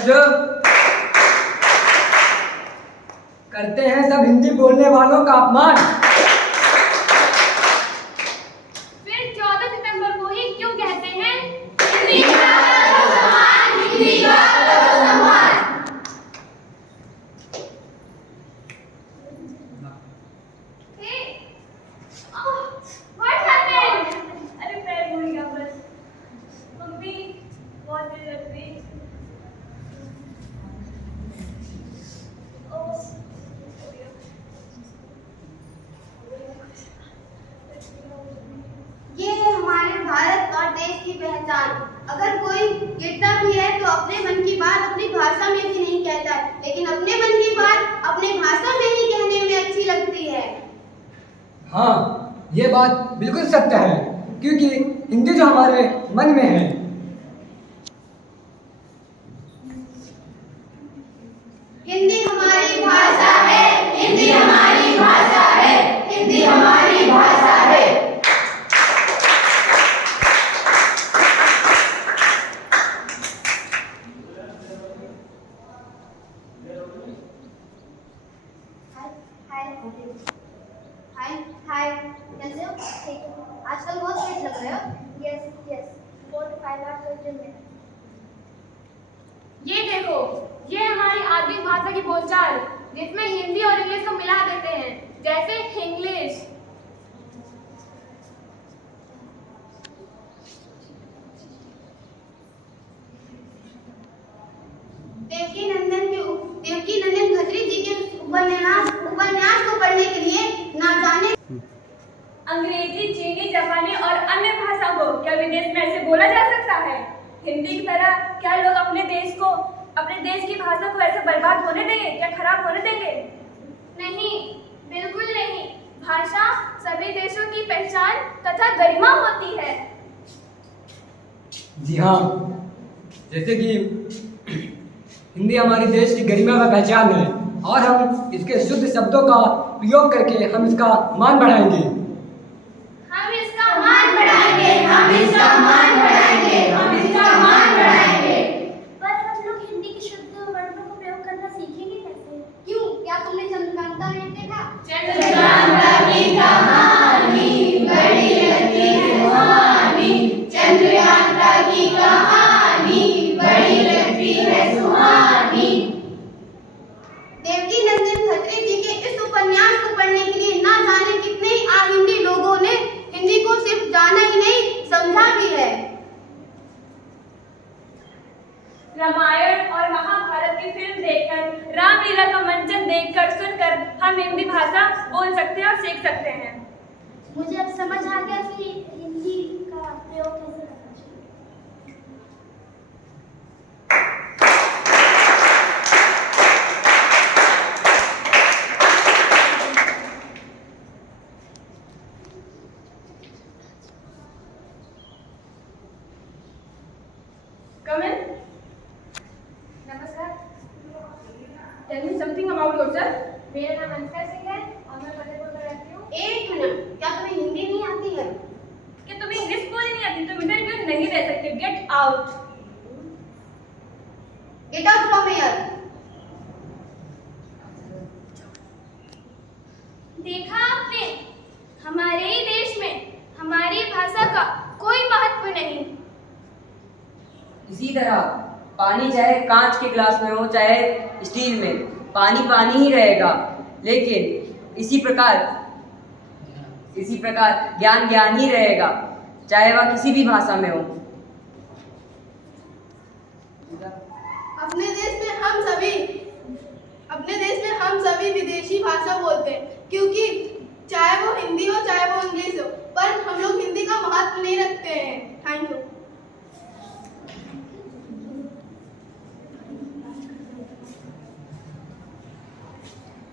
जो करते हैं सब हिंदी बोलने वालों का अपमान। फिर 14 सितंबर को ही क्यों कहते हैं हिंदी का करो सम्मान, हिंदी का करो सम्मान। What happened? अरे पैर मुड़ गया बस। मम्मी बहुत देर लग गई। ये है हमारे भारत और देश की पहचान। अगर कोई गिरता भी है तो अपने मन की बात अपनी भाषा में भी नहीं कहता, लेकिन अपने मन की बात अपनी भाषा में ही कहने में अच्छी लगती है। हाँ, ये बात बिल्कुल सत्य है, क्योंकि हिंदी जो हमारे मन में है। हिंदी हमारी भाषा है, हिंदी हमारी भाषा है, हिंदी हमारी भाषा है। हाय हाय, कैसे हो? ठीक हो? आजकल बहुत फिट लग रहे हो। Yes yes, 4 to 5 hours per day। ये देखो, ये हमारी आदमी भाषा की बोलचाल, जिसमें हिंदी और इंग्लिश को मिला देते हैं, जैसे इंग्लिश। देवकी नंदन खत्री जी के उपन्यास को पढ़ने के लिए ना जाने अंग्रेजी, चीनी, जापानी और अन्य भाषाओं को क्या विदेश में ऐसे बोला जा सकता है? हिंदी की तरह क्या लोग अपने देश की भाषा को ऐसे बर्बाद होने देंगे? क्या खराब होने देंगे? नहीं, बिल्कुल नहीं। भाषा सभी देशों की पहचान तथा गरिमा होती है। जी हाँ, जैसे कि हिंदी हमारे देश की गरिमा व पहचान है, और हम इसके शुद्ध शब्दों का प्रयोग करके हम इसका मान बढ़ाएंगे। हम इसका मान बढ़ाएंगे, हम इसका मान बढ़ाएंगे, हम इसका मान बढ़ाएंगे। पर हम लोग हिंदी के शुद्ध वर्णों को प्रयोग करना सीखेंगे कैसे? क्यों? क्या तुमने चंद्रकांता नहीं देखा? चंद्रकांता की कहानी बड़ी लगती है सुहानी, चंद्रकांता की कहानी बड़ी लगती है सुहानी। देवकी नंदन खत्री जी के इस उपन्यास को पढ़ने के लिए ना जाने कितने ही हिंदी लोगों ने हिंदी को सिर्फ जाना ही नहीं, समझा भी है। रामायण और महाभारत की फिल्म देखकर, रामलीला का मंचन देखकर, सुनकर हम हिंदी भाषा बोल सकते हैं और सीख सकते हैं। मुझे अब समझ आ गया कि हिंदी का प्रयोग कैसे करना चाहिए। Come in. नमस्कार। Tell me something about yourself. मेरा नाम अंशिका सिंह है और मैं फतेहपुर में रहती हूँ। एक मिनट, क्या तुम्हें हिंदी नहीं आती है? कि तुम्हें इंग्लिश बोलनी नहीं आती, तुम इंटरव्यू नहीं दे सकते। Get out. Get out from here. देखा आपने, हमारे ही देश में हमारी भाषा का कोई महत्व नहीं। इसी तरह पानी चाहे कांच के गिलास में हो चाहे स्टील में, पानी पानी ही रहेगा। लेकिन इसी प्रकार ज्ञान ज्ञान ही रहेगा, चाहे वह किसी भी भाषा में हो। अपने देश में हम सभी विदेशी भाषा बोलते हैं, क्योंकि चाहे वो हिंदी हो चाहे वो इंग्लिश हो, पर हम लोग हिंदी का महत्व नहीं रखते हैं। Thank you.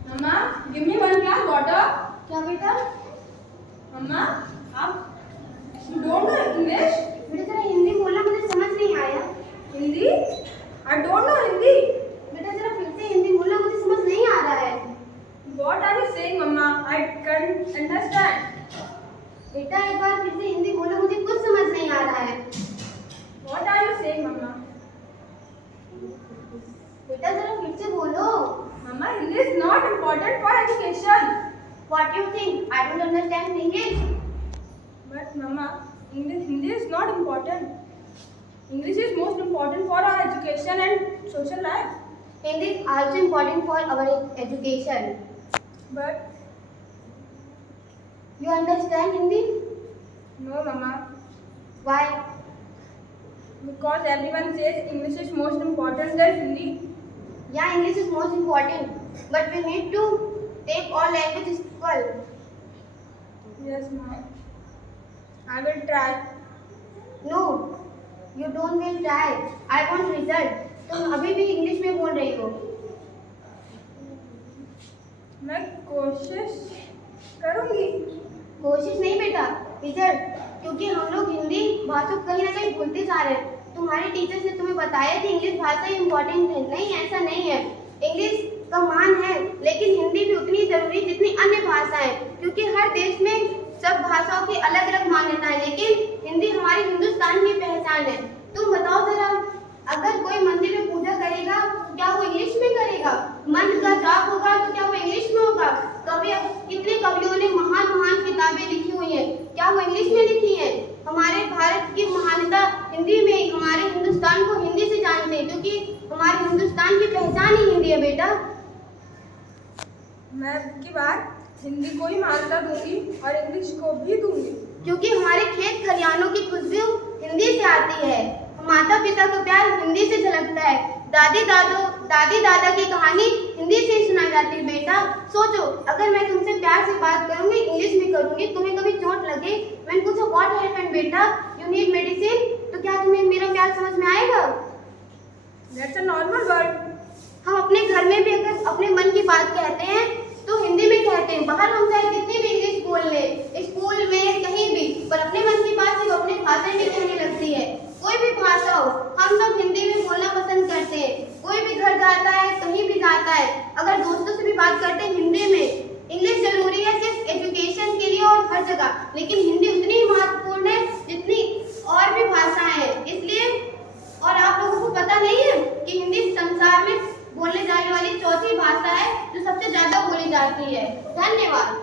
मम्मा, give me one glass water. क्या बेटा? मम्मा, आप you don't know English? बेटा जरा हिंदी बोलना, मुझे समझ नहीं आया। Hindi? I don't know Hindi. बेटा जरा फिर से हिंदी बोलना, मुझे समझ नहीं आ रहा है। What are you saying, mamma? I can't understand. बेटा एक बार फिर से हिंदी बोलो, मुझे कुछ समझ नहीं आ रहा है। What are you saying, mamma? Mama, Hindi is not important. English is most important for our education and social life. Hindi is also important for our education. But You understand Hindi? no, Mama, Why? because everyone says English is most important than Hindi. Yeah, English is most important, but we need to take all languages equal. Yes, Mama. I will try. No, you don't will try. I want result. तुम अभी भी English में बोल रही हो. मैं कोशिश करूंगी. कोशिश नहीं बेटा, रिजल्ट. क्योंकि हम लोग हिंदी भाषा को कहीं ना कहीं भूलते जा रहे हैं. तुम्हारे टीचर्स ने तुम्हें बताया कि इंग्लिश भाषा इम्पोर्टेंट है. नहीं, ऐसा नहीं है. इंग्लिश का मान है, लेकिन हिंदी भी उतनी जरूरी जितनी अन्य भाषाएं. क्योंकि हर देश में सब भाषाओं की अलग अलग मान्यता है, लेकिन हिंदी हमारे हिंदुस्तान की पहचान है. तुम बताओ जरा, अगर कोई मंदिर में पूजा करेगा तो क्या वो इंग्लिश में करेगा? मंत्र का जाप होगा तो क्या वो इंग्लिश में होगा? कवि, कितने कवियों ने महान महान किताबें लिखी हुई हैं, क्या वो इंग्लिश में लिखी हैं? हमारे भारत की महानता हिंदी में, हमारे हिंदुस्तान को हिंदी से जानते हैं, क्योंकि हमारे हिंदुस्तान की पहचान ही हिंदी है बेटा. मैं की बार हिंदी को ही मान्यता दूंगी और इंग्लिश को भी दूंगी. क्योंकि हमारे खेत खलियानों की खुशबू हिंदी से आती है. माता पिता का प्यार हिंदी से झलकता है. दादी दादा की कहानी हिंदी से ही सुनाई जाती है बेटा. सोचो, अगर मैं तुमसे प्यार से बात करूंगी, इंग्लिश में करूंगी, तुम्हें कभी चोट लगे, मैंने पूछा व्हाट हैपेंड बेटा, यू नीड मेडिसिन, तो क्या तुम्हें मेरा प्यार समझ में आएगा? That's a normal word. हम अपने घर में भी अगर अपने मन की बात कहते हैं तो हिंदी में कहते हैं. बाहर हम चाहे कितनी भी इंग्लिश बोल लें, स्कूल में कहीं भी, पर अपने मन की बात सिर्फ अपने भाषा में कहने लगती है. कोई भी भाषा हो, हम सब हिंदी में बोलना पसंद करते हैं. कोई भी घर जाता है, कहीं भी जाता है, अगर दोस्तों से भी बात करते हैं हिंदी में. इंग्लिश जरूरी है सिर्फ एजुकेशन के लिए और हर जगह, लेकिन हिंदी उतनी ही महत्वपूर्ण है जितनी और भी भाषाएं हैं. इसलिए, और आप लोगों को पता नहीं है कि हिंदी संसार में बोलने जाने वाली चौथी भाषा है जो सबसे ज्यादा बोली जाती है. धन्यवाद.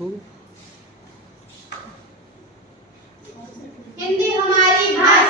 हो गया।